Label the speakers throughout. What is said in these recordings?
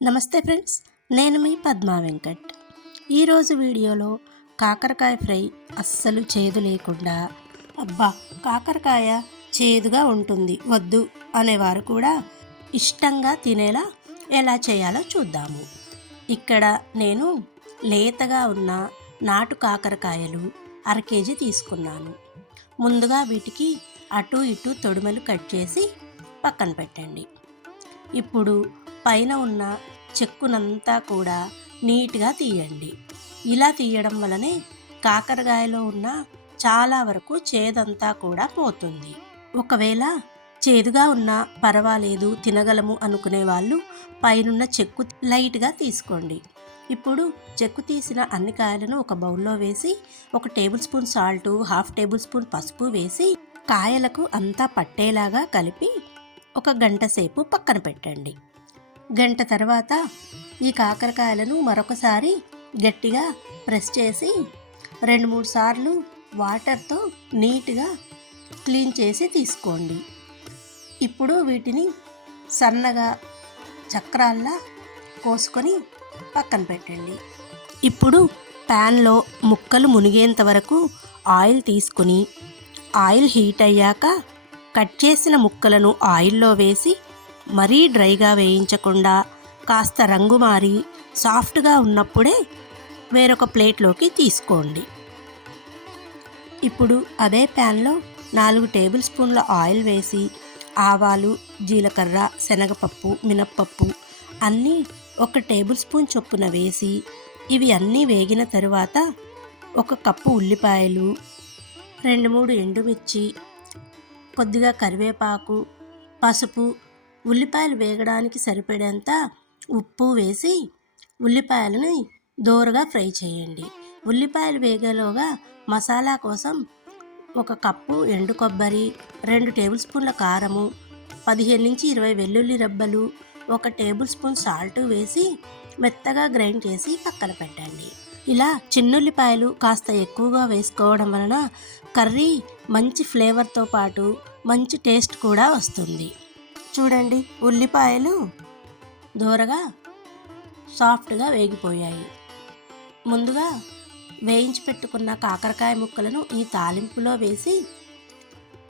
Speaker 1: నమస్తే ఫ్రెండ్స్ నేను మీ పద్మా వెంకట్. ఈరోజు వీడియోలో కాకరకాయ ఫ్రై అస్సలు చేదు లేకుండా అబ్బా కాకరకాయ చేదుగా ఉంటుంది వద్దు అనేవారు కూడా ఇష్టంగా తినేలా ఎలా చేయాలో చూద్దాము. ఇక్కడ నేను లేతగా ఉన్న నాటు కాకరకాయలు అర కేజీ తీసుకున్నాను. ముందుగా వీటికి అటు ఇటు తొడుమలు కట్ చేసి పక్కన పెట్టండి. ఇప్పుడు పైన ఉన్న చెక్కునంతా కూడా నీట్గా తీయండి. ఇలా తీయడం వలనే కాకరకాయలో ఉన్న చాలా వరకు చేదంతా కూడా పోతుంది. ఒకవేళ చేదుగా ఉన్నా పర్వాలేదు తినగలము అనుకునే వాళ్ళు పైనున్న చెక్కు లైట్గా తీసుకోండి. ఇప్పుడు చెక్కు తీసిన అన్ని కాయలను ఒక బౌల్లో వేసి ఒక tablespoon salt half tablespoon పసుపు వేసి కాయలకు అంతా పట్టేలాగా కలిపి ఒక గంట సేపు పక్కన పెట్టండి. గంట తర్వాత ఈ కాకరకాయలను మరొకసారి గట్టిగా ప్రెస్ చేసి రెండు మూడు సార్లు వాటర్తో నీట్గా క్లీన్ చేసి తీసుకోండి. ఇప్పుడు వీటిని సన్నగా చక్రాల్లా కోసుకొని పక్కన పెట్టండి. ఇప్పుడు ప్యాన్లో ముక్కలు మునిగేంత వరకు ఆయిల్ తీసుకుని ఆయిల్ హీట్ అయ్యాక కట్ చేసిన ముక్కలను ఆయిల్లో వేసి మరీ డ్రైగా వేయించకుండా కాస్త రంగు మారి సాఫ్ట్గా ఉన్నప్పుడే వేరొక ప్లేట్లోకి తీసుకోండి. ఇప్పుడు అదే ప్యాన్లో నాలుగు టేబుల్ స్పూన్ల ఆయిల్ వేసి ఆవాలు జీలకర్ర శనగపప్పు మినప్పప్పు అన్నీ ఒక టేబుల్ స్పూన్ చొప్పున వేసి ఇవి అన్నీ వేగిన తరువాత ఒక కప్పు ఉల్లిపాయలు రెండు మూడు ఎండుమిర్చి కొద్దిగా కరివేపాకు పసుపు ఉల్లిపాయలు వేగడానికి సరిపడేంత ఉప్పు వేసి ఉల్లిపాయలని దోరగా ఫ్రై చేయండి. ఉల్లిపాయలు వేగేలోగా మసాలా కోసం ఒక కప్పు ఎండు కొబ్బరి రెండు టేబుల్ స్పూన్ల కారము పదిహేను నుంచి ఇరవై వెల్లుల్లి రబ్బలు ఒక టేబుల్ స్పూన్ సాల్ట్ వేసి మెత్తగా గ్రైండ్ చేసి పక్కన పెట్టండి. ఇలా చిన్నుల్లిపాయలు కాస్త ఎక్కువగా వేసుకోవడం వలన కర్రీ మంచి ఫ్లేవర్తో పాటు మంచి టేస్ట్ కూడా వస్తుంది. చూడండి ఉల్లిపాయలు దూరగా సాఫ్ట్గా వేగిపోయాయి. ముందుగా వేయించి పెట్టుకున్న కాకరకాయ ముక్కలను ఈ తాలింపులో వేసి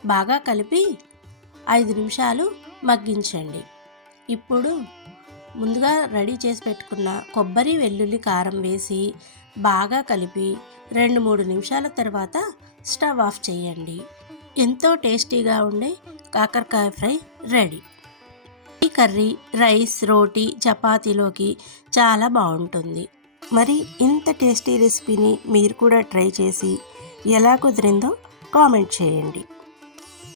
Speaker 1: బాగా కలిపి ఐదు నిమిషాలు మగ్గించండి. ఇప్పుడు ముందుగా రెడీ చేసి పెట్టుకున్న కొబ్బరి వెల్లుల్లి కారం వేసి బాగా కలిపి రెండు మూడు నిమిషాల తర్వాత స్టవ్ ఆఫ్ చేయండి. ఎంతో టేస్టీగా ఉండే కాకరకాయ ఫ్రై రెడీ. ఈ కర్రీ రైస్ రోటీ చపాతీలోకి చాలా బాగుంటుంది. మరి ఇంత టేస్టీ రెసిపీని మీరు కూడా ట్రై చేసి ఎలా కుదిరిందో కామెంట్ చేయండి.